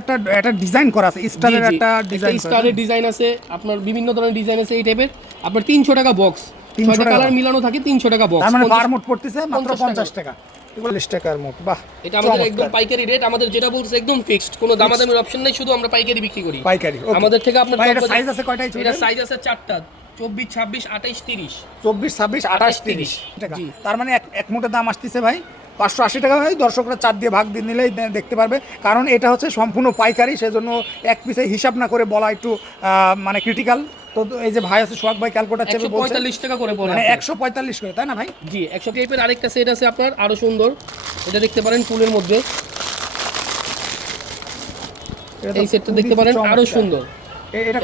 একটা একটা ডিজাইন করা আছে স্টারের একটা ডিজাইন স্টারের ডিজাইন আছে আপনার বিভিন্ন ধরনের ডিজাইন আছে এই টাইপের আপনার তিনশো টাকা বক্স 300 ছয়টা টাকা কালার মিলানো থাকে তিনশো টাকা বক্স মানে পার মোট পড়তেছে মাত্র পঞ্চাশ টাকা। চল্লিশ টাকার মোট বাহ এটা আমাদের একদম পাইকারি রেট আমাদের যেটা বলছে একদম ফিক্সড কোনো দামাদামির অপশন নেই শুধু আমরা পাইকারি বিক্রি করি। পাইকারি আমাদের থেকে আপনার সাইজ আছে কয়টাই এটা সাইজ আছে চারটা চব্বিশ ছাব্বিশ আঠাইশ তিরিশ। চব্বিশ ছাব্বিশ আঠাশ তিরিশ। তার মানে এক এক মোটের দাম আসতেছে ভাই পাঁচশো আশি টাকা হয় দর্শকরা চার দিয়ে ভাগ দিয়ে নিলেই দেখতে পারবে। কারণ এটা হচ্ছে সম্পূর্ণ পাইকারি সেজন্য এক পিসে হিসাব না করে বলা একটু মানে ক্রিটিক্যাল তো এই যে ভাই আছে সোহাগ ভাই ক্যালকুলেটার চেপে বলছে। পঁয়তাল্লিশ টাকা করে পড়ে মানে আপনার। একশো পঁয়তাল্লিশ করে তাই না ভাই? জি একশো টাইপের আরেকটা সেট আছে আপনার আরও সুন্দর। এটা দেখতে পারেন ফুলের মধ্যে। এই সেটটা দেখতে পারেন আরও সুন্দর।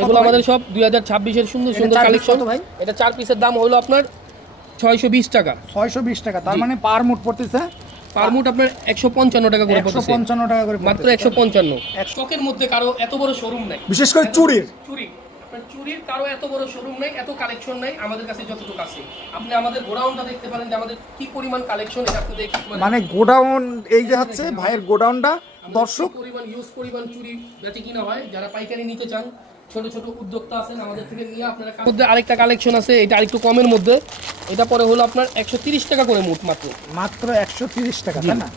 এগুলো আমাদের সব দুই হাজার ছাব্বিশের সুন্দর সুন্দর কালেকশন ভাই? এটা চার পিসের দাম হলো আপনার ছয়শো বিশ টাকা। ছয়শো বিশ টাকা তার মানে পার মোট পড়তেছে পার মুট আপনার একশো পঞ্চান্ন টাকা করে একশো পঞ্চান্ন টাকা করে মাত্র একশো পঞ্চান্ন। স্টকের মধ্যে কারও এত বড় শোরুম নাই। বিশেষ করে চুরির। চুরি চুরির। কারও এত বড় শোরুম নাই এত কালেকশন নাই আমাদের কাছে যতটুকু আছে। আপনি আমাদের গোডাউনটা দেখতে পারেন যে আমাদের কি পরিমাণ কালেকশন এটা আপনি দেখতে মানে গোডাউন এই যে হচ্ছে ভাইয়ের গোডাউনটা দর্শক পরিমাণ ইউজ পরিমাণ চুরি যাতে কিনা হয় যারা পাইকারি নিতে চান ছোট ছোট উদ্যোক্তা আছেন আমাদের থেকে নিয়ে আপনারা মধ্যে আরেকটা কালেকশন আছে এটা আরেকটু কমের মধ্যে। এটা পরে হলো আপনার একশো তিরিশ টাকা করে মুঠ মাত্র। মাত্র একশো তিরিশ টাকা তাই না?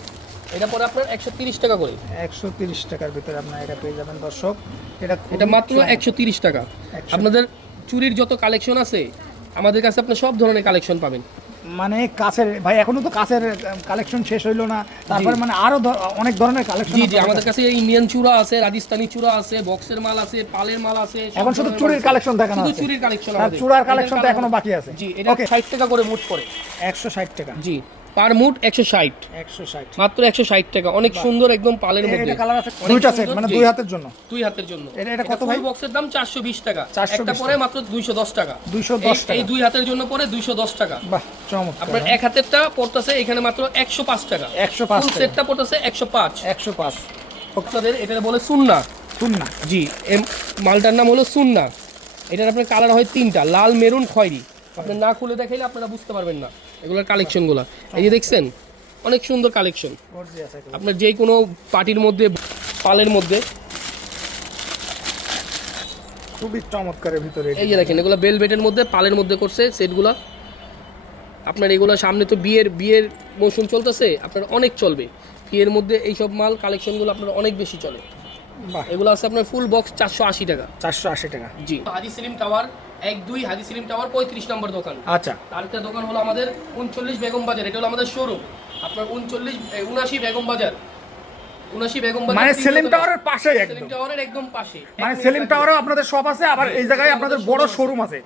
এটা পরে আপনার একশো তিরিশ টাকা করে। একশো তিরিশ টাকার ভিতরে আপনার এটা পেয়ে যাবেন দর্শক। এটা এটা মাত্র একশো তিরিশ টাকা। আপনাদের চুরির যত কালেকশন আছে আমাদের কাছে আপনি সব ধরনের কালেকশন পাবেন। মানে কাছের ভাই এখনও তো কাছের কালেকশন শেষ হইল না। তারপর মানে আরও অনেক ধরনের কালেকশন জি জি আমাদের কাছে। ইন্ডিয়ান চূড়া আছে রাজস্থানি চূড়া আছে বক্সের মাল আছে পালের মাল আছে এখন শুধু চুরির কালেকশন দেখানো শুধু চুরির কালেকশন আছে চূড়ার কালেকশন তো এখনও বাকি আছে। জি এটা ওকে ষাট টাকা করে মোট পড়ে। একশো ষাট টাকা। জি। পার মুঠ একশো ষাট। একশো ষাট। মাত্র একশো ষাট টাকা। অনেক সুন্দর একদম পালের মধ্যে। এটা কালার আছে অনেক দুইটা সেট মানে দুই হাতের জন্য। দুই হাতের জন্য। এটা- এটা কত ভাই? বক্সের দাম চারশো বিশ টাকা। 420 একটা পরে মাত্র দুইশো দশ টাকা। 210 এই- টাকা। এই দুই হাতের জন্য পরে দুইশো দশ টাকা। বাহ চমৎকার। আপনার এক হাতেরটা পড়তেছে এখানে মাত্র একশো পাঁচ টাকা। 105 ফুল টাকা। সেটটা পড়তেছে একশো পাঁচ। একশো পাঁচ। আপনাদের এটা বলে সুন্না। শুন না জি এম মালটার নাম হলো সুন্না। এটার আপনার কালার হয় তিনটা লাল মেরুন খয়েরি। আপনি না খুলে দেখাইলে আপনারা বুঝতে পারবেন না। এগুলোর কালেকশনগুলো এই যে দেখছেন অনেক সুন্দর কালেকশন আপনার যে কোনো পার্টির মধ্যে পালের মধ্যে। খুবই চমৎকারের ভিতরে এই যে দেখেন এগুলো বেলভেটের মধ্যে পালের মধ্যে করছে সেটগুলো। আপনার এগুলো সামনে তো বিয়ের বিয়ের মৌসুম চলতেছে আপনার অনেক চলবে। বিয়ের মধ্যে এইসব মাল কালেকশনগুলো আপনার অনেক বেশি চলে। বাহ। এগুলো আছে আপনার ফুল বক্স চারশো আশি টাকা। চারশো আশি টাকা। জি। হাজি সেলিম টাওয়ার এক দুই হাজি সেলিম টাওয়ার পঁয়ত্রিশ নম্বর দোকান। আচ্ছা। আরেকটা দোকান হলো আমাদের উনচল্লিশ বেগম বাজার এটা হলো আমাদের শোরুম আপনার উনচল্লিশ উনাশি বেগম বাজার। মানে সেলিম টাওয়ারের পাশেই একদম। টাওয়ারের একদম পাশে। মানে সেলিম টাওয়ারও আপনাদের শপ আছে আবার এই জায়গায় আপনাদের বড় শোরুম আছে।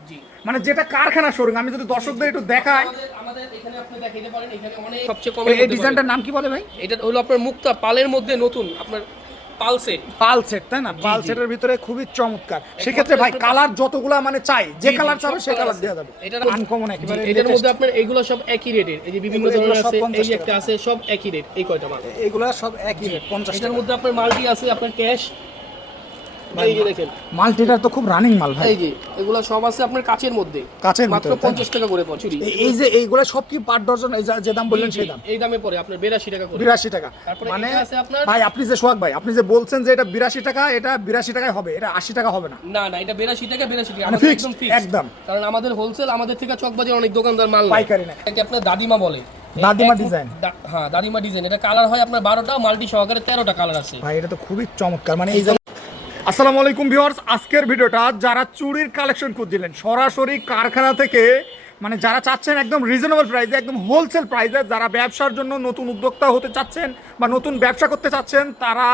মানে যেটা কারখানা শোরুম আমি যদি দর্শকদের একটু দেখাই। আমাদের এখানে আপনি দেখাইতে পারেন এখানে অনেক সবচেয়ে কম এই ডিজাইনটার নাম কি বলে ভাই? এটা হলো আপনার মুক্তা পালের মধ্যে নতুন আপনার পাল সেট তাই না? পালসেটের ভিতরে খুবই চমৎকার। সেক্ষেত্রে ভাই কালার যতগুলা মানে চাই যে কালার চাবে সে কালার দেওয়া যাবে। এটা আনকমন একেবারে এটার মধ্যে আপনার এগুলো সব একই রেটের এই যে বিভিন্ন ধরনের আছে এই একটা আছে সব একই রেট এই কয়টা মাল? এগুলো সব একই রেট পঞ্চাশ এটার মধ্যে আপনার মাল্টি আছে আপনার ক্যাশ এই যে দেখেন। মাল্টিটার তো খুব রানিং মাল ভাই। এই যে এগুলো সব আছে আপনার কাচের মধ্যে। কাচের মাত্র ভিতরে, তাই না? পঞ্চাশ টাকা করে পচুরি এই- যে এইগুলা সব কি পার ডজন? এই যে দাম বললেন সেই দাম। এই দামে পড়ে আপনার বিরাশি টাকা করে। বিরাশি টাকা। মানে আছে আপনার- ভাই আপনি যে সোহাগ ভাই আপনি যে বলছেন যে এটা বিরাশি টাকা এটা বিরাশি টাকায় হবে এটা আশি টাকা হবে না। না না এটা বিরাশি টাকা বিরাশি টাকা। মানে আমাদের একদম fixed। একদম। কারণ আমাদের হোলসেল আমাদের থেকে চকবাজার অনেক দোকানদার মাল। পাইকারি নেয়। এটাকে আপনার দাদিমা বলে। দাদিমা ডিজাইন। হ্যাঁ দাদিমা ডিজাইন এটা কালার হয় আপনার বারোটা মাল্টি সহকারে তেরোটা কালার আছে। ভাই এটা তো খুবই চমৎকার। মানে এই আসসালামু আলাইকুম ভিউয়ার্স আজকের ভিডিওটা যারা চুরির কালেকশন খুঁজছিলেন সরাসরি কারখানা থেকে মানে যারা চাচ্ছেন একদম রিজনেবল প্রাইসে একদম হোলসেল প্রাইসে যারা ব্যবসার জন্য নতুন উদ্যোক্তা হতে চাচ্ছেন বা নতুন ব্যবসা করতে চাচ্ছেন তারা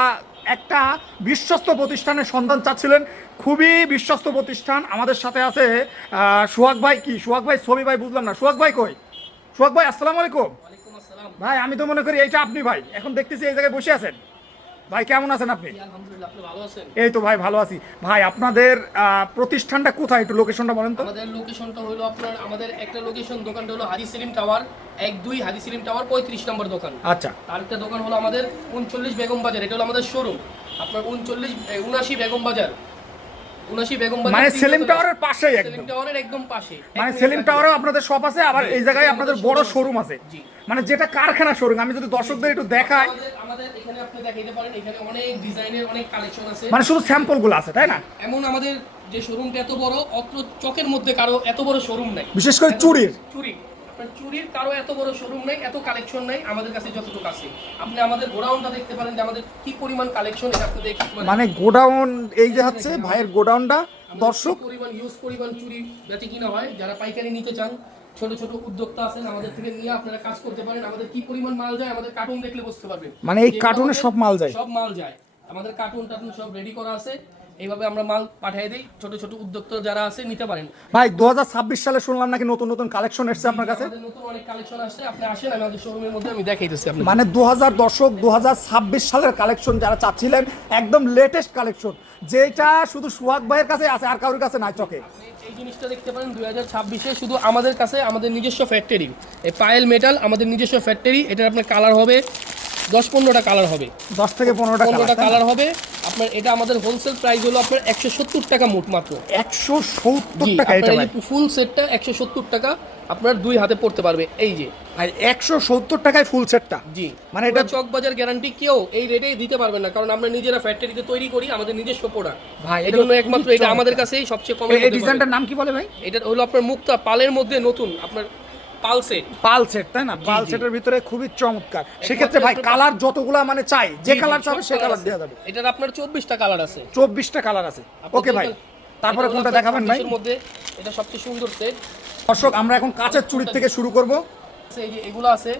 একটা বিশ্বস্ত প্রতিষ্ঠানের সন্ধান চাচ্ছিলেন। খুবই বিশ্বস্ত প্রতিষ্ঠান। আমাদের সাথে আছে সোহাগ ভাই কি? সোহাগ ভাই ছবি ভাই বুঝলাম না। সোহাগ ভাই কই? সোহাগ ভাই আসসালামু আলাইকুম। ভাই আমি তো মনে করি এইটা আপনি ভাই। এখন দেখতেছি এই জায়গায় বসে আছেন। ভাই কেমন আছেন আপনি? ভালো আছেন? এই তো ভাই ভালো আছি। ভাই আপনাদের প্রতিষ্ঠানটা কোথায়? একটু লোকেশনটা বলেন তো। আমাদের লোকেশনটা হলো আপনার আমাদের একটা লোকেশন দোকানটা হলো হাজি সেলিম টাওয়ার এক দুই হাজি সেলিম টাওয়ার পঁয়ত্রিশ নম্বর দোকান। আচ্ছা। আরেকটা দোকান হলো আমাদের উনচল্লিশ বেগম বাজার এটা হলো আমাদের শোরুম আপনার উনচল্লিশ উনাশি বেগম বাজার। মানে সেলিম টাওয়ারের পাশেই একদম। টাওয়ারের একদম পাশে। মানে সেলিম টাওয়ারেও আপনাদের শপ আছে আবার এই জায়গায় আপনাদের বড় শোরুম আছে। মানে যেটা কারখানা শোরুম আমি যদি দর্শকদের একটু দেখাই। আমাদের এখানে আপনি দেখাইতে পারেন এখানে অনেক ডিজাইনের অনেক কালেকশন আছে। মানে শুধু স্যাম্পলগুলো আছে তাই না? এমন আমাদের যে শোরুমটা এত বড় অত্র চকের মধ্যে কারও এত বড় শোরুম নাই। বিশেষ করে চুরির। চুরি। আপনার চুরির কারও এত বড় শোরুম নেই এত কালেকশন নেই আমাদের কাছে যতটুকু আছে। আপনি আমাদের গোডাউনটা দেখতে পারেন যে আমাদের কি পরিমাণ কালেকশন এটা আপনি দেখতে পারেন মানে গোডাউন এই যে হচ্ছে ভাইয়ের গোডাউনটা দর্শক পরিমাণ ইউজ পরিমাণ চুরি বেচে কিনা হয় যারা পাইকারি নিতে চান ছোট ছোট উদ্যোক্তা আছেন আমাদের থেকে নিয়ে আপনারা কাজ করতে পারেন। আমাদের কি পরিমাণ মাল যায় আমাদের কার্টুন দেখলে বুঝতে পারবেন। মানে এই কার্টুনে সব মাল যায়? সব মাল যায়। আমাদের কার্টুন টার্টুন সব রেডি করা আছে। এইভাবে আমরা মাল পাঠিয়ে দিই। ছোট ছোট উদ্যোক্তা যারা আছে নিতে পারেন। ভাই দু সালে শুনলাম নাকি নতুন নতুন কালেকশন এসছে আপনার কাছে? নতুন অনেক কালেকশন আসছে। আপনি আসেন আমাদের শোরুমের মধ্যে আমি দেখাইতেছি আপনাকে। মানে দু হাজার দশক দু সালের কালেকশন যারা চাচ্ছিলেন একদম লেটেস্ট কালেকশন যেটা শুধু সুহাগ ভাইয়ের কাছে আছে আর কারোর কাছে নাই চকে এই জিনিসটা দেখতে পারেন দুই হাজার ছাব্বিশে শুধু আমাদের কাছে আমাদের নিজস্ব ফ্যাক্টরি এই পায়েল মেটাল আমাদের নিজস্ব ফ্যাক্টরি এটার আপনার কালার হবে দশ পনেরোটা কালার হবে। দশ থেকে পনেরোটা পনেরোটা কালার হবে। আপনার এটা আমাদের হোলসেল প্রাইস হলো আপনার একশো সত্তর টাকা মোট মাত্র। একশো সত্তর টাকা এটা ফুল সেটটা একশো সত্তর টাকা আপনার দুই হাতে পড়তে পারবে। এই যে। ভাই একশো সত্তর টাকায় ফুল সেটটা জি। মানে এটা- চক বাজার গ্যারান্টি কেউ এই রেটেই দিতে পারবে না কারণ আমরা নিজেরা ফ্যাক্টরিতে তৈরি করি আমাদের নিজস্ব প্রোডাক্ট ভাই, এই জন্য একমাত্র এটা আমাদের কাছেই সবচেয়ে কম এই ডিজাইনটার নাম কি বলে ভাই? এটা হলো আপনার মুক্তা পালের মধ্যে নতুন আপনার পাল সেট তাই না? পালসেটের ভিতরে খুবই চমৎকার। সেক্ষেত্রে ভাই কালার যতগুলা মানে চাই যে কালার চাবে সে কালার দেওয়া যাবে। এটার আপনার চব্বিশটা কালার আছে। চব্বিশটা কালার আছে। ওকে ভাই তারপরে কোনটা দেখাবেন ভাই? 26 এর মধ্যে এটা সবচেয়ে সুন্দর সেট দর্শক আমরা এখন কাঁচের চুড়ির থেকে শুরু করব। এগুলো আছে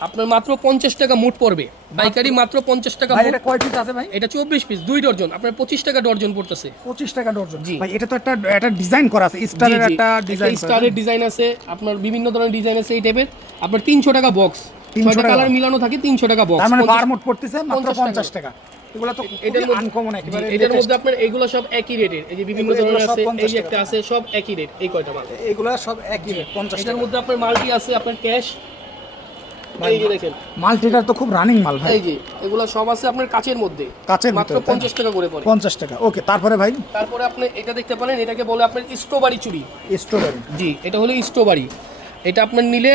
আপনার মাত্র পঞ্চাশ টাকা মুট পড়বে। পাইকারি মাত্র পঞ্চাশ টাকা এটা কয় পিস আছে ভাই? এটা চব্বিশ পিস দুই ডর্জন আপনার পঁচিশ টাকা ডর্জন পড়তেছে। পঁচিশ টাকা ডর্জন জি। ভাই এটা তো একটা একটা ডিজাইন করা আছে। স্টারের একটা ডিজাইন স্টারের ডিজাইন আছে। আপনার বিভিন্ন ধরনের ডিজাইন আছে এই টাইপের আপনার তিনশো টাকা বক্স 300 ছয়টা কালার মিলানো থাকে তিনশো টাকা বক্স মানে বার মোট পড়তেছে মাত্র পঞ্চাশ টাকা। এগুলো তো এটার এটার আনকমন একেবারে এটার মধ্যে আপনার এগুলো সব একই রেটের এই যে বিভিন্ন এগুলো- এগুলো ধরনের আছে এই একটা আছে সব একই রেট এই কয়টা মাল? এগুলো সব একই রেট এটার মধ্যে আপনার মাল্টি আছে আপনার ক্যাশ এই যে দেখেন। মাল্টিটার তো খুব রানিং মাল ভাই। এই যে এগুলো সব আছে আপনার কাচের মধ্যে। কাচের মাত্র ভিতরে, তাই না? পঞ্চাশ টাকা করে পড়ে। পঞ্চাশ টাকা। ওকে তারপরে ভাই? তারপরে আপনি এটা দেখতে পারেন এটাকে বলে আপনার স্ট্রবেরি চুড়ি স্ট্রবেরি। জি এটা হলো স্ট্রবেরি। এটা আপনার নিলে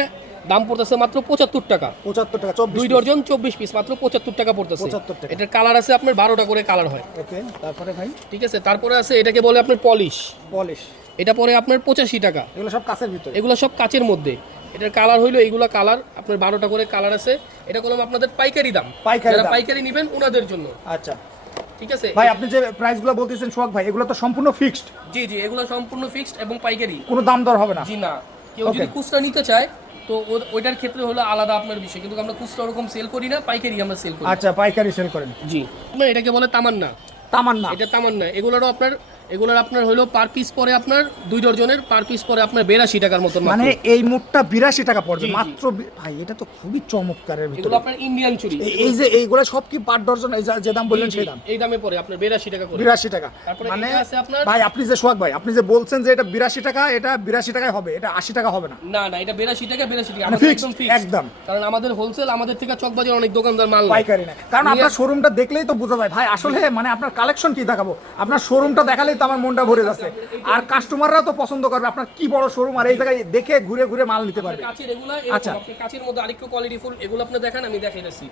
দাম পড়তেছে মাত্র পঁচাত্তর টাকা। পঁচাত্তর টাকা দুই ডর্জন চব্বিশ পিস মাত্র পঁচাত্তর টাকা পড়তেছে। 75 টাকা। এটার কালার আছে আপনার বারোটা করে কালার হয়। ওকে তারপরে ভাই? ঠিক আছে তারপরে আছে এটাকে বলে আপনার পলিশ পলিশ এটা পরে আপনার পঁচাশি টাকা। এগুলো সব কাছের ভিতরে? এগুলো সব কাচের মধ্যে। এটার কালার হইল এইগুলো কালার আপনার বারোটা করে কালার আছে। এটা করলাম আপনাদের পাইকারি দাম। পাইকারি যারা পাইকারি নেবেন ওনাদের জন্য। আচ্ছা। ঠিক আছে? ভাই আপনি যে প্রাইসগুলো বলতেছেন সোহাগ ভাই এগুলো তো সম্পূর্ণ ফিক্সড জি জি এগুলো সম্পূর্ণ ফিক্সড এবং পাইকারি। কোনো দাম দর হবে না। জি না। কেউ যদি খুচরা নিতে চায় তো ওইটার ক্ষেত্রে হলো আলাদা আপনার বিষয়। কিন্তু আমরা খুচরা ওরকম সেল করি না পাইকারি আমরা সেল করি। আচ্ছা পাইকারি সেল করেন। জি। আপনার এটাকে বলে তামান্না। তামান্না। এটা তামান্না। এগুলোরও আপনার এগুলোর আপনার হলো পার পিস পরে আপনার দুই ডজনের পার পিস পরে আপনার বেরাশি টাকার মতন মানে এই মুখটা বিরাশি টাকা পড়বে। মাত্র ভাই এটা তো খুবই চমৎকারের এগুলো ভিতরে। আপনার ইন্ডিয়ান চুরি। এই- যে এইগুলো সব কি পার ডর্জন এই যে দাম বললেন সেই দাম? এই দামে পড়ে আপনার বেরাশি টাকা করে। বিরাশি টাকা। মানে আছে আপনার- ভাই আপনি যে সোহাগ ভাই আপনি যে বলছেন যে এটা বিরাশি টাকা এটা বিরাশি টাকায় হবে এটা আশি টাকা হবে না। না না এটা বেরাশি টাকা বেরাশি টাকা। মানে একদম। একদম। কারণ আমাদের হোলসেল আমাদের থেকে চকবাজার অনেক দোকানদার মাল। পাইকারি না কারণ আপনার শোরুমটা দেখলেই তো বোঝা যায়। ভাই আসলে মানে আপনার কালেকশন কি দেখাবো? আপনার শোরুমটা দেখালেই তো আমার মনটা ভরে যাচ্ছে। আর কাস্টমাররা তো পছন্দ করবে আপনার কি বড় শোরুম আর এই জায়গায় দেখে ঘুরে ঘুরে মাল নিতে পারবে। আচ্ছা। কাচের মধ্যে আরেকটু কোয়ালিটি ফুল এগুলো আপনি দেখেন আমি দেখাই দিচ্ছি।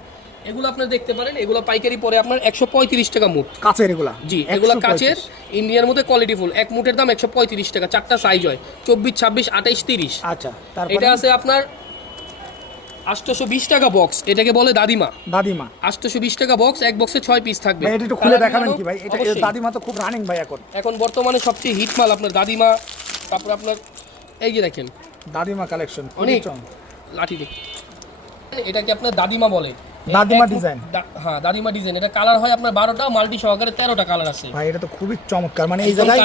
এগুলো আপনি দেখতে পারেন এগুলো পাইকারি পরে আপনার একশো পঁয়ত্রিশ টাকা মুঠ কাছের এগুলা? জি এগুলো 135 কাচের ইন্ডিয়ার মধ্যে কোয়ালিটি ফুল। এক মুঠের দাম একশো পঁয়ত্রিশ টাকা চারটা সাইজ হয় চব্বিশ ছাব্বিশ আঠাইশ তিরিশ। আচ্ছা তারপরে? এটা আছে আপনার আটশোশো বিশ টাকা বক্স এটাকে বলে দাদিমা। দাদিমা। আটশো বিশ টাকা বক্স এক বক্সে ছয় পিস থাকবে। এটা একটু খুলে দেখাবেন কি ভাই? এটা দাদিমা তো খুব রানিং ভাই এখন। এখন বর্তমানে সবচেয়ে হিট মাল আপনার দাদিমা তারপর আপনার এই যে দেখেন। দাদিমা কালেকশন অনেক লাঠি দেখ এটাকে আপনার দাদিমা বলে? দাদিমা ডিজাইন। হ্যাঁ দাদিমা ডিজাইন এটা কালার হয় আপনার বারোটা মাল্টি সহকারে তেরোটা কালার আছে। ভাই এটা তো খুবই চমৎকার। মানে এই জায়গায়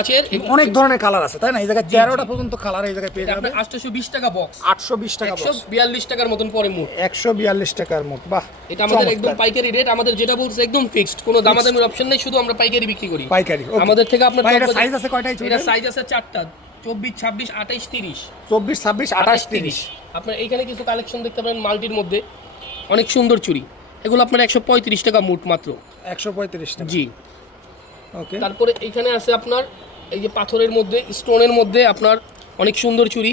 অনেক ধরনের কালার আছে তাই না? এই জায়গায় তেরোটা পর্যন্ত কালার এই জায়গায় পেয়ে যাবে। আটশোশো বিশ টাকা বক্স আটশো বিশ টাকা একশো বিয়াল্লিশ টাকার মতন পরে মোট। একশো বিয়াল্লিশ টাকার মোট বাহ এটা আমাদের একদম পাইকারি রেট আমাদের যেটা বলছে একদম ফিক্সড কোনো দামাদামির অপশন নেই শুধু আমরা পাইকারি বিক্রি করি। পাইকারি আমাদের থেকে আপনার সাইজ আছে কয়টাই এটা সাইজ আছে চারটা চব্বিশ ছাব্বিশ আঠাইশ তিরিশ। চব্বিশ ছাব্বিশ আঠাশ তিরিশ। আপনার এইখানে কিছু কালেকশন দেখতে পারেন মাল্টির মধ্যে। অনেক সুন্দর চুড়ি। এগুলো আপনার একশো পঁয়ত্রিশ টাকা মুট মাত্র। একশো পঁয়ত্রিশ টাকা। জি। ওকে। তারপরে এখানে আছে আপনার এই যে পাথরের মধ্যে স্টোনের মধ্যে আপনার অনেক সুন্দর চুড়ি।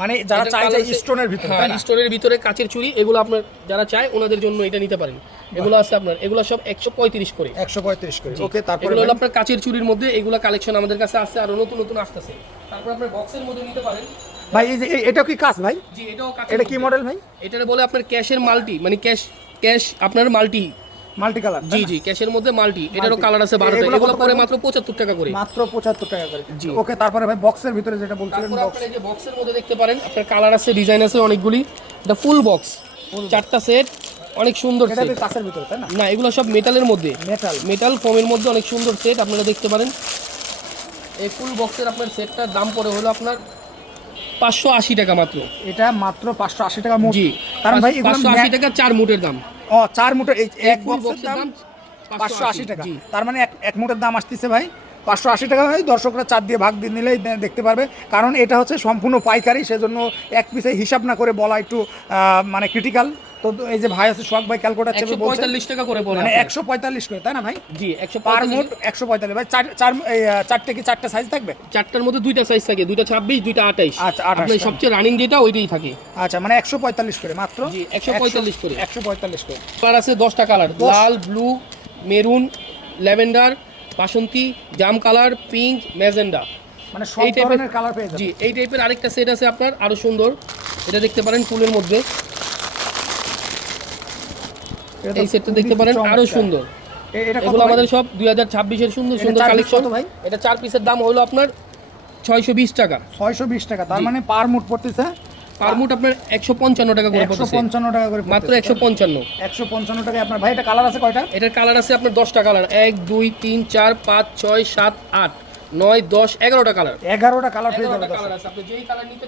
মানে যারা চায় যে স্টোনের ভিতরে হ্যাঁ স্টোনের ভিতরে কাচের চুড়ি এগুলো আপনার যারা চায় ওনাদের জন্য এটা নিতে পারেন। এগুলো আছে আপনার এগুলো সব একশো পঁয়ত্রিশ করে। একশো পঁয়ত্রিশ করে। ওকে তারপরে এগুলো হলো আপনার কাচের চুরির মধ্যে এগুলো কালেকশন আমাদের কাছে আছে আরও নতুন নতুন আসতেছে। তারপর আপনার বক্সের মধ্যে নিতে পারেন। ভাই এই যে এটা কি কাজ ভাই? জি এটাও কাচের এটা কি মডেল ভাই? এটারে বলে আপনার ক্যাশের মাল্টি মানে ক্যাশ ক্যাশ আপনার মাল্টি। মাল্টি কালার জি জি ক্যাশের মধ্যে মাল্টি। এটারও কালার আছে বারোটা। এগুলো এগুলো পরে করে? মাত্র পঁচাত্তর টাকা করে। মাত্র পঁচাত্তর টাকা করে। জি। ওকে তারপরে ভাই বক্সের ভিতরে যেটা বলছিলেন বক্স এই যে বক্সের মধ্যে দেখতে পারেন আপনার কালার আছে ডিজাইন আছে অনেকগুলি। এটা ফুল বক্স চারটা সেট অনেক সুন্দর সেট এটা কাছের ভিতরে তাই না? না এগুলো সব মেটালের মধ্যে। মেটাল মেটাল ফোমের মধ্যে অনেক সুন্দর সেট আপনারা দেখতে পারেন। এই ফুল বক্সের আপনার সেটটার দাম পড়ে হলো আপনার পাঁচশো আশি টাকা মাত্র। এটা মাত্র পাঁচশো আশি টাকা জি কারণ ভাই পাঁচশো আশি টাকা চার মুটের দাম। ও চার এই এক বক্সের দাম পাঁচশো আশি টাকা। তার মানে এক এক মুটের দাম আসতেছে ভাই। পাঁচশো আশি টাকা হয় দর্শকরা চার দিয়ে ভাগ দিয়ে নিলেই দেখতে পারবে। কারণ এটা হচ্ছে সম্পূর্ণ পাইকারি সেজন্য এক পিসে হিসাব না করে বলা একটু মানে ক্রিটিক্যাল তো এই যে ভাই আছে সোহাগ ভাই ক্যালকুলেটার চেপে বলছে। পঁয়তাল্লিশ টাকা করে পড়ে মানে আপনার। একশো পঁয়তাল্লিশ করে তাই না ভাই? জি একশো পার মোট একশো পঁয়তাল্লিশ। ভাই চার চার চারটে কি চারটা সাইজ থাকবে? চারটার মধ্যে দুইটা সাইজ থাকে দুইটা ছাব্বিশ দুইটা আঠাইশ। আচ্ছা, 28 আপনার সবচেয়ে রানিং যেটা ওইটাই থাকে। আচ্ছা মানে একশো পঁয়তাল্লিশ করে মাত্র? জি, 145 করে। একশো পঁয়তাল্লিশ করে। কালার আছে দশটা কালার লাল ব্লু মেরুন ল্যাভেন্ডার বাসন্তী জাম কালার পিঙ্ক ম্যাজেন্ডা মানে সব ধরনের কালার পেয়ে যাবে জি এই টাইপের আরেকটা সেট আছে আপনার আরও সুন্দর। এটা দেখতে পারেন ফুলের মধ্যে। এই সেটটা দেখতে পারেন আরও সুন্দর। এগুলো আমাদের সব দুই হাজার ছাব্বিশের সুন্দর সুন্দর কালেকশন ভাই? এটা চার পিসের দাম হলো আপনার ছয়শো বিশ টাকা। ছয়শো বিশ টাকা তার মানে পার মুট পড়তেছে পার মুট আপনার একশো পঞ্চান্ন টাকা করে একশো পঞ্চান্ন টাকা করে মাত্র একশো পঞ্চান্ন। একশো পঞ্চান্ন টাকা আপনার ভাই এটা কালার আছে কয়টা? এটার কালার আছে আপনার দশটা কালার। এক দুই তিন চার পাঁচ ছয় সাত আট নয় দশ এগারোটা কালার। এগারোটা কালার পেয়ে যাবে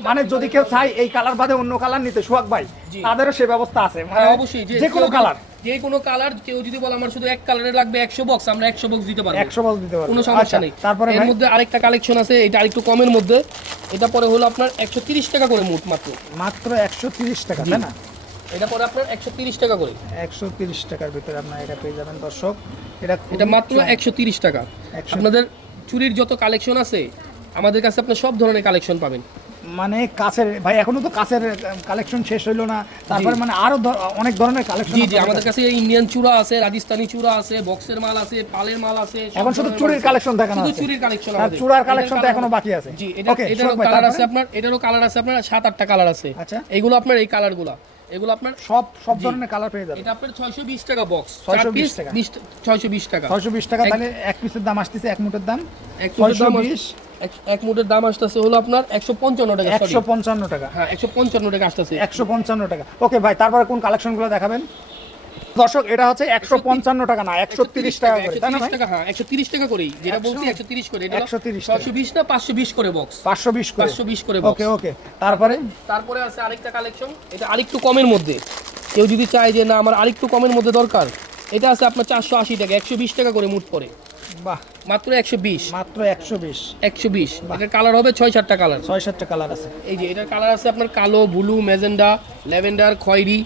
মানে যদি কেউ চাই এই কালার বাদে অন্য কালার নিতে সোহাগ ভাই তাদেরও সে ব্যবস্থা আছে। মানে হ্যাঁ অবশ্যই যে কোনো কালার। যে কোনো কালার কেউ যদি বলে আমার শুধু এক কালারে লাগবে একশো বক্স আমরা একশো বক্স দিতে পারব। একশো বল দিতে পারবে। কোনো সমস্যা আচ্ছা, নেই। তারপরে এর মধ্যে আরেকটা কালেকশন আছে এটা আরেকটু কমের মধ্যে। এটা পরে হলো আপনার একশো তিরিশ টাকা করে মোট মাত্র। মাত্র একশো তিরিশ টাকা তাই না? এটা পরে আপনার একশো তিরিশ টাকা করে। একশো তিরিশ টাকার ভিতরে আপনার এটা পেয়ে যাবেন দর্শক। এটা এটা মাত্র। একশো তিরিশ টাকা। আপনাদের চুরির যত কালেকশন আছে আমাদের কাছে আপনি সব ধরনের কালেকশন পাবেন। মানে কাছের ভাই এখনও তো কাছের কালেকশন শেষ হইল না। তারপর মানে আরও অনেক ধরনের কালেকশন জি জি আমাদের কাছে ইন্ডিয়ান চূড়া আছে রাজস্থানি চূড়া আছে বক্সের মাল আছে পালের মাল আছে এখন শুধু চুরির কালেকশন দেখা না শুধু চুরির কালেকশন আছে চূড়ার কালেকশন তো এখনও বাকি আছে। জি এটা এটা কালার আছে আপনার এটারও কালার আছে আপনার সাত আটটা কালার আছে। আচ্ছা। এগুলো আপনার এই কালারগুলো এগুলো আপনার সব সব ধরনের কালার পেয়ে যাবেন এটা আপনার 620 টাকা বক্স 620 টাকা। 620 টাকা। 620 টাকা তাহলে এক পিসের দাম আসছে এক মুটের দাম। 120 এক- মুঠের দাম আসতেছে হলো আপনার একশো পঞ্চান্ন টাকা একশো পঞ্চান্ন টাকা। হ্যাঁ একশো পঞ্চান্ন টাকা আসতেছে। একশো পঞ্চান্ন টাকা। ওকে ভাই তারপরে কোন কালেকশনগুলো দেখাবেন? দর্শক এটা হচ্ছে একশো পঞ্চান্ন টাকা না একশো তিরিশ টাকা করে তাই না হ্যাঁ একশো তিরিশ টাকা করেই যেটা বলছি একশো তিরিশ করে। 130 টাকা। ছয়শো বিশ না পাঁচশো বিশ করে বক্স পাঁচশো বিশ করে। পাঁচশো বিশ করে ওকে ওকে। তারপরে? তারপরে আছে আরেকটা কালেকশন এটা আরেকটু কমের মধ্যে। কেউ যদি চায় যে না আমার আরেকটু কমের মধ্যে দরকার এটা আছে আপনার চারশো আশি টাকা একশো বিশ টাকা করে মুট পড়ে। বাহ। মাত্র একশো বিশ। মাত্র একশো বিশ। একশো বিশ। এটার কালার হবে ছয় সাতটা কালার ছয় সাতটা কালার আছে। এই যে এটার কালার আছে আপনার কালো ব্লু ম্যাজেন্ডা ল্যাভেন্ডার খয়েরি।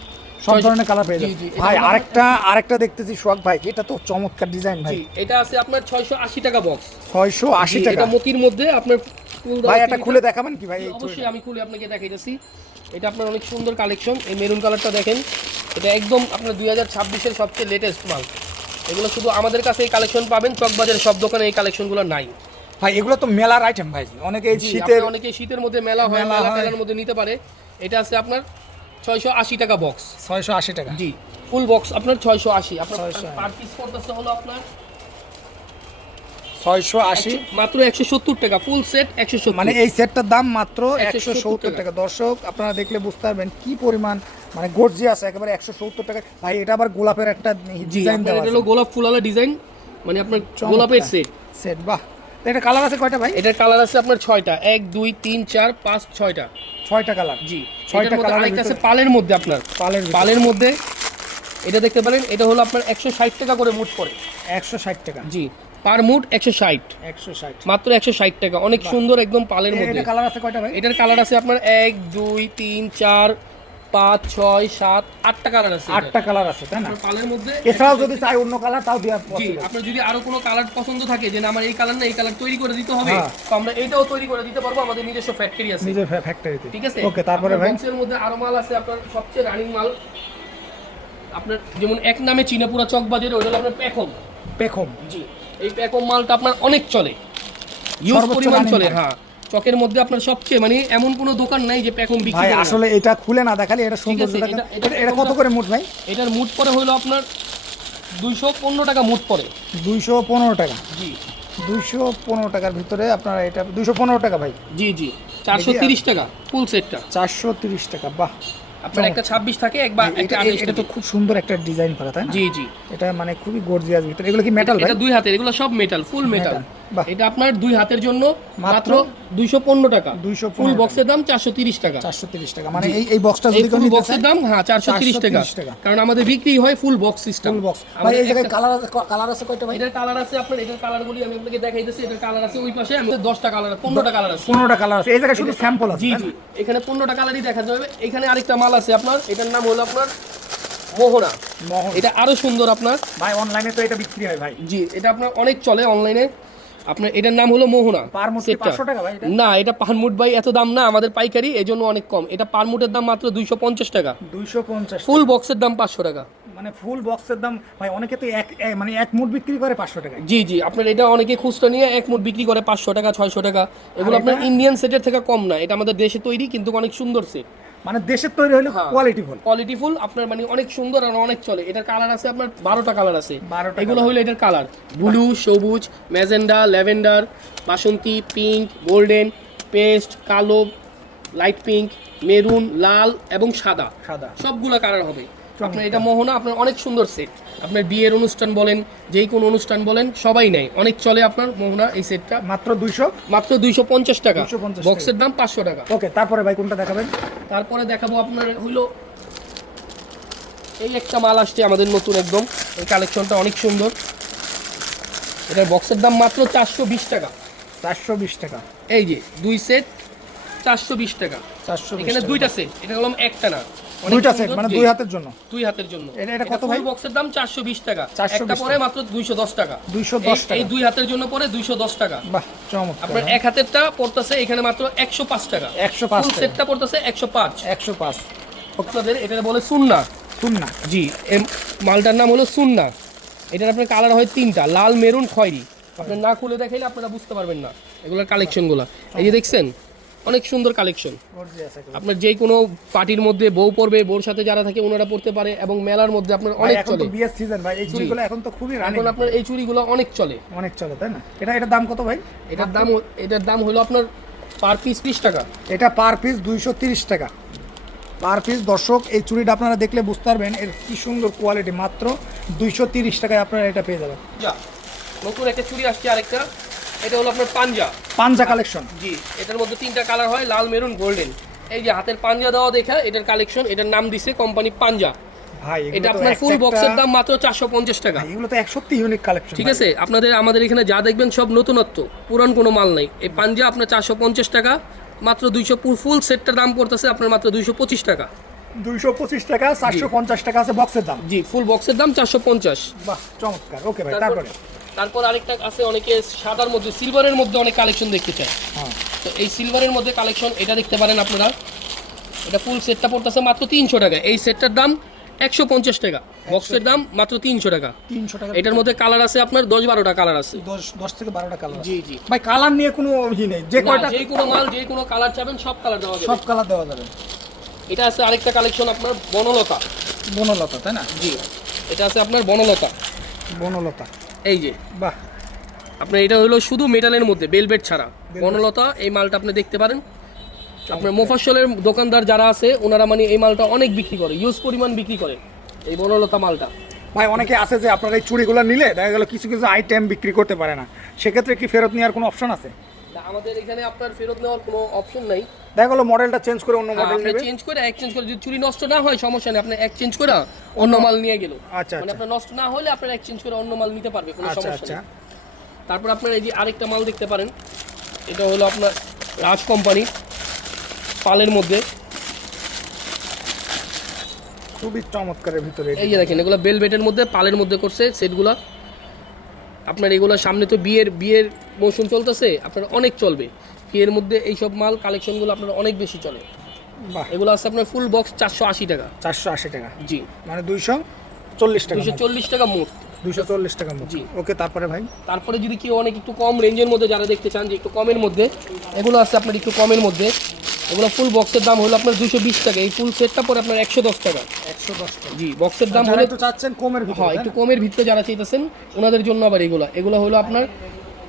সব ধরনের কালার পেয়ে ভাই আরেকটা আরেকটা দেখতেছি সোহাগ ভাই। এটা তো চমৎকার ডিজাইন ভাই। এটা আছে আপনার ছয়শো আশি টাকা বক্স ছয়শো আশি টাকা। এটা মতির মধ্যে আপনার ভাই এটা খুলে দেখাবেন কি ভাই? অবশ্যই আমি খুলে আপনাকে দেখাইতেছি। এটা আপনার অনেক সুন্দর কালেকশন এই মেরুন কালারটা দেখেন। এটা একদম আপনার দুই হাজার ছাব্বিশের সবচেয়ে লেটেস্ট মাল। এগুলো শুধু আমাদের কাছে এই কালেকশন পাবেন চকবাজারের সব দোকানে এই কালেকশনগুলো নাই। ভাই এগুলো তো মেলার আইটেম ভাই। অনেকে এই শীতের অনেকে শীতের মধ্যে মেলা হয় মেলা মেলা মেলার মধ্যে নিতে পারে। এটা আছে আপনার ছয়শো আশি টাকা বক্স ছয়শো আশি টাকা। জি ফুল বক্স আপনার ছয়শো আশি। আপনার পার পিস পড়তেছে হলো আপনার ছয়শো আশি। মাত্র একশো সত্তর টাকা ফুল সেট একশো সত্তর। মানে এই সেটটার দাম মাত্র একশো সত্তর। টাকা। দর্শক আপনারা দেখলে বুঝতে পারবেন কি পরিমাণ মানে গর্জিয়াস একেবারে একশো সত্তর টাকা ভাই এটা আবার গোলাপের একটা ডিজাইন দেওয়া এটা হলো গোলাপ ফুলালা ডিজাইন মানে আপনার গোলাপের সেট সেট বাহ। এটা কালার আছে কয়টা ভাই? এটার কালার আছে আপনার ছয়টা। এক দুই তিন চার পাঁচ ছয়টা। ছয়টা কালার জি ছয়টা colour আরেকটা আছে পালের মধ্যে আপনার। পালের পালের মধ্যে এটা দেখতে পারেন এটা হলো আপনার একশো ষাট টাকা করে মুট পড়ে। একশো ষাট টাকা। জি পার মুট একশো ষাট। একশো ষাট। মাত্র একশো ষাট টাকা। অনেক সুন্দর একদম পালের মধ্যে। কালার আছে কয়টা ভাই? এটার কালার আছে আপনার এক দুই তিন চার পাঁচ ছয় সাত আটটা কালার আছে আটটা কালার আছে তাই না? পালের মধ্যে এছাড়াও যদি চাই অন্য কালার তাও দেওয়া জি আপনার যদি আরও কোনো কালার পছন্দ থাকে যে না আমার এই কালার না এই কালার তৈরি করে দিতে হবে হ্যাঁ। তো আমরা এইটাও তৈরি করে দিতে পারব আমাদের নিজস্ব ফ্যাক্টরি আছে। নিজের ফ্যাক্টরিতে ঠিক আছে? ওকে তারপরে ভাই? বক্সের মধ্যে আরও মাল আছে আপনার সবচেয়ে রানিং মাল। আপনার যেমন এক নামে চীনাপুরা চক বাজারে ওটা হলো আপনার প্যাকম পেখম জি এই প্যাকম মালটা আপনার অনেক চলে। ইউজ পরিমাণ চলে হ্যাঁ। চকের মধ্যে আপনার সবচেয়ে মানে এমন কোনো দোকান নাই যে প্যাকম বিক্রি ভাই আসলে এটা খুলে না দেখালে এটা সুন্দর এটা কত করে মুট ভাই? এটার মুট পরে হলো আপনার দুইশো পনেরো টাকা মুট পরে। দুইশো পনেরো টাকা। জি। দুইশো পনেরো টাকার ভিতরে আপনার এটা দুইশো পনেরো টাকা ভাই। জি জি। চারশো তিরিশ টাকা ফুল সেটটা চারশো তিরিশ টাকা বাহ। আপনার একটা ছাব্বিশ থাকে এক বা একটা এটা এটা তো খুব সুন্দর একটা ডিজাইন করা তাই না? জি জি। এটা মানে খুবই গর্জিয়াস ভিতরে। এগুলো কি মেটাল ভাই? এটা দুই হাতের এগুলো সব মেটাল ফুল মেটাল এটা আপনার দুই হাতের জন্য মাত্র মাত্র দুইশো পনেরো টাকা। 215 ফুল বক্সের দাম চারশো তিরিশ টাকা। চারশো তিরিশ টাকা। মানে এই এই বক্সটা যদি নিতে বক্সের দাম হ্যাঁ চারশো তিরিশ টাকা 430 টাকা। কারণ আমাদের বিক্রি হয় full box system full box ভাই এই জায়গায় কালার কালার আছে কয়টা ভাই? এটার কালার আছে আপনার এটার কালারগুলি আমি আপনাকে দেখাইতেছি এটার কালার আছে ওই পাশে আমি দশটা কালার পনেরোটা কালার আছে। কালার আছে। এই জায়গায় শুধু স্যাম্পল আছে জি জি। এখানে পনেরোটা কালারই দেখা যাবে। এখানে আরেকটা মাল আছে আপনার? এটার নাম হলো আপনার মোহনা। এটা আরও সুন্দর আপনার। ভাই অনলাইনে তো এটা বিক্রি হয় ভাই। জি এটা আপনার অনেক চলে অনলাইনে আপনার এটার নাম হলো মোহনা। পার মুঠ সেটটা। 500 টাকা ভাই না এটা পানমুট ভাই এত দাম না আমাদের পাইকারি এই জন্য অনেক কম। এটা পানমুটের দাম মাত্র দুইশো পঞ্চাশ টাকা। দুইশো পঞ্চাশ ফুল বক্সের দাম পাঁচশো টাকা। মানে ফুল বক্সের দাম ভাই অনেকে তো এক মানে এক মুঠ বিক্রি করে পাঁচশো টাকায়। জি জি আপনার এটা অনেকে খুচরা নিয়ে এক মুঠ বিক্রি করে পাঁচশো টাকা ছয়শো টাকা। এগুলো আপনার ইন্ডিয়ান সেটের থেকে কম না এটা আমাদের দেশে তৈরি কিন্তু অনেক সুন্দর সেট মানে দেশের তৈরি হলে। কোয়ালিটি ফুল কোয়ালিটি ফুল আপনার মানে অনেক সুন্দর আর অনেক চলে। এটার কালার আছে আপনার বারোটা কালার আছে। 12টা এগুলো হলো এটার কালার ব্লু সবুজ ম্যাজেন্ডা ল্যাভেন্ডার বাসন্তী পিঙ্ক গোল্ডেন পেস্ট কালো লাইট পিঙ্ক মেরুন লাল এবং সাদা। সাদা। সবগুলো কালার হবে। আপনার এটা মোহনা আপনার অনেক সুন্দর সেট আপনার বিয়ের অনুষ্ঠান বলেন যেই কোনো অনুষ্ঠান বলেন সবাই নেয়। অনেক চলে আপনার মোহনা এই সেটটা মাত্র দুইশো? মাত্র দুইশো পঞ্চাশ টাকা। বক্সের দাম পাঁচশো টাকা। ওকে তারপরে ভাই কোনটা দেখাবেন? তারপরে দেখাবো আপনার হইল এই একটা মাল আসছে আমাদের নতুন একদম। এই কালেকশনটা অনেক সুন্দর। এটার বক্সের দাম মাত্র চারশো বিশ টাকা। চারশো বিশ টাকা। এই যে দুই সেট চারশো বিশ টাকা। চারশো এখানে দুইটা সেট এটা হলাম একটা না দুইটা সেট মানে দুই হাতের জন্য। দুই হাতের জন্য। এটা- এটা কত ভাই? বক্সের দাম চারশো বিশ টাকা। একটা পরে মাত্র দুইশো দশ টাকা। 210 এই- এই দুই হাতের জন্য পরে দুইশো দশ টাকা। বাহ চমৎকার। আপনার এক হাতেরটা পড়তেছে এখানে মাত্র একশো পাঁচ টাকা। 105 টাকা। সেটটা পড়তেছে একশো পাঁচ। একশো পাঁচ। আপনাদের এটা বলে সুন্না। শুন না জি মালটার নাম হলো সুন্না। এটার আপনার কালার হয় তিনটা লাল মেরুন খয়েরি। আপনার না খুলে দেখাইলে আপনারা বুঝতে পারবেন না এগুলোর কালেকশনগুলো এই যে দেখছেন অনেক সুন্দর কালেকশন আপনার যে কোনো পার্টির মধ্যে বউ পড়বে বউর সাথে যারা থাকে ওনারা পড়তে পারে এবং মেলার মধ্যে আপনার অনেক চলে। বিয়ের সিজন ভাই এই চুড়িগুলো এখন তো খুবই রানিং এখন আপনার এই চুড়িগুলো অনেক চলে। অনেক চলে তাই না? এটা এটার দাম কত ভাই? এটার দাম এটার দাম হলো আপনার পার পিস ত্রিশ টাকা। এটা পার পিস দুইশো তিরিশ টাকা। পার পিস দর্শক এই চুড়িটা আপনারা দেখলে বুঝতে পারবেন এর কি সুন্দর কোয়ালিটি মাত্র দুইশো তিরিশ টাকায় আপনারা এটা পেয়ে যাবেন। যা নতুন একটা চুড়ি আসছে আরেকটা। এটা হলো আপনার পাঞ্জা। পাঞ্জা কালেকশন জি এটার মধ্যে তিনটা কালার হয় লাল মেরুন গোল্ডেন এই যে হাতের পাঞ্জা দেওয়া দেখা এটার কালেকশন এটার নাম দিছে কোম্পানি পাঞ্জা। ভাই এটা আপনার ফুল বক্সের দাম মাত্র চারশো পঞ্চাশ টাকা। এগুলো তো এক সত্যি ইউনিক কালেকশন ঠিক আছে আপনাদের আমাদের এখানে যা দেখবেন সব নতুনত্ব পুরান কোনো মাল নাই। এই পাঞ্জা আপনার চারশো পঞ্চাশ টাকা মাত্র দুইশো ফুল সেটটার দাম পড়তেছে আপনার মাত্র দুইশো পঁচিশ টাকা। দুইশো পঁচিশ টাকা চারশো পঞ্চাশ টাকা আছে বক্সের দাম। জি ফুল বক্সের দাম চারশো পঞ্চাশ। বাহ চমৎকার। ওকে ভাই তারপর তারপরে আরেকটা আছে অনেকে সাদার মধ্যে সিলভারের মধ্যে অনেক কালেকশন দেখতে চায়। হ্যাঁ। তো এই সিলভারের মধ্যে কালেকশন এটা দেখতে পারেন আপনারা। এটা ফুল সেটটা পড়তেছে মাত্র তিনশো টাকা। এই সেটটার দাম একশো পঞ্চাশ টাকা। বক্সের দাম মাত্র তিনশো টাকা। তিনশো টাকা এটার মধ্যে কালার আছে আপনার দশ বারোটা কালার আছে। দশ দশ থেকে বারোটা কালার জি জি। ভাই কালার নিয়ে কোনো ই নেই। যে কয়টা যে কোনো মাল যে কোনো কালার চাবেন সব কালার দেওয়া যাবে। সব কালার দেওয়া যাবে। এটা আছে আরেকটা কালেকশন আপনার বনলতা। বনলতা তাই না? জি। এটা আছে আপনার বনলতা। বনলতা। এই যে। বাহ। আপনার এটা হলো শুধু মেটালের মধ্যে বেলবেট ছাড়া। বনলতা এই মালটা আপনি দেখতে পারেন। আপনার মোফাসলের দোকানদার যারা আছে ওনারা মানে এই মালটা অনেক বিক্রি করে ইউজ পরিমাণ বিক্রি করে এই বনলতা মালটা। ভাই অনেকে আছে যে আপনারা এই চুড়িগুলো নিলে দেখা গেল কিছু কিছু আইটেম বিক্রি করতে পারে না। সেক্ষেত্রে কি ফেরত নেওয়ার কোনো অপশন আছে? আমাদের এখানে আপনার ফেরত নেওয়ার কোনো অপশন নাই। দেখা গেলো মডেলটা চেঞ্জ করে অন্য মডেল নেবে। চেঞ্জ করে এক্সচেঞ্জ করে যদি চুরি নষ্ট না হয় সমস্যা নেই আপনি এক্সচেঞ্জ করে অন্য মাল নিয়ে গেল। আচ্ছা, মানে আচ্ছা। আপনার নষ্ট না হলে আপনার এক্সচেঞ্জ করে অন্য মাল নিতে পারবে কোনো আচ্ছা সমস্যা আচ্ছা। নেই। তারপর আপনার এই যে আরেকটা মাল দেখতে পারেন এটা হলো আপনার রাজ কোম্পানি পালের মধ্যে। খুবই চমৎকারের ভিতরে এই যে দেখেন এগুলো বেলভেটের মধ্যে পালের মধ্যে করছে সেটগুলো আপনার এগুলো সামনে তো বিয়ের বিয়ের মৌসুম চলতেছে আপনার অনেক চলবে। বিয়ের মধ্যে এইসব মাল কালেকশনগুলো আপনার অনেক বেশি চলে। বাহ। এগুলো আছে আপনার ফুল বক্স চারশো আশি টাকা। চারশো আশি টাকা? জি। মানে দুইশো চল্লিশ টাকা দুশো চল্লিশ টাকা মোট। দুইশো চল্লিশ টাকা জি। ওকে তারপরে ভাই? তারপরে যদি কেউ অনেক একটু কম রেঞ্জের মধ্যে যারা দেখতে চান যে একটু কমের মধ্যে এগুলো আছে আপনার একটু কমের মধ্যে। এগুলো ফুল বক্সের দাম হলো আপনার দুশো বিশ টাকা। এই ফুল সেটটা পরে আপনার একশো দশ টাকা। একশো দশ টাকা। জি বক্সের দাম হলো একটু চাচ্ছেন কমের হ্যাঁ একটু কমের ভিত্তিতে যারা চাইতেছেন ওনাদের জন্য আবার এগুলো। এগুলো হলো আপনার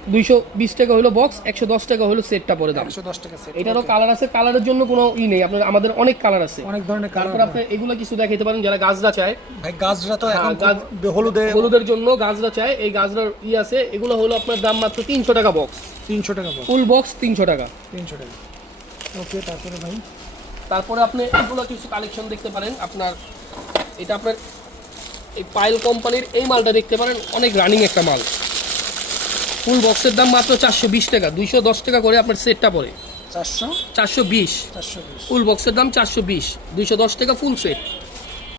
দুইশো বিশ টাকা হলো বক্স একশো দশ টাকা হলো সেটটা পরে দাম। একশো দশ টাকা এটারও কালার আছে কালারের জন্য কোনো ই নেই। আপনার আমাদের অনেক কালার আছে। অনেক ধরনের কালার তারপর আপনি এগুলো কিছু দেখাইতে পারেন যারা গাছরা চায়। ভাই গাছরা তো গাছ- হলুদে হলুদের জন্য গাছরা চায়। এই গাছরার ই আছে এগুলো হলো আপনার দাম মাত্র তিনশো টাকা বক্স তিনশো টাকা ফুল বক্স তিনশো টাকা। তিনশো টাকা। ওকে তারপরে ভাই? তারপরে আপনি এগুলো কিছু কালেকশন দেখতে পারেন। আপনার এটা আপনার এই পাইল কোম্পানির এই মালটা দেখতে পারেন অনেক রানিং একটা মাল। ফুল বক্সের দাম মাত্র চারশো বিশ টাকা দুইশো দশ টাকা করে আপনার সেটটা পড়ে। চারশো? চারশো বিশ। চারশো ফুল বক্সের দাম চারশো বিশ দুইশো দশ টাকা ফুল সেট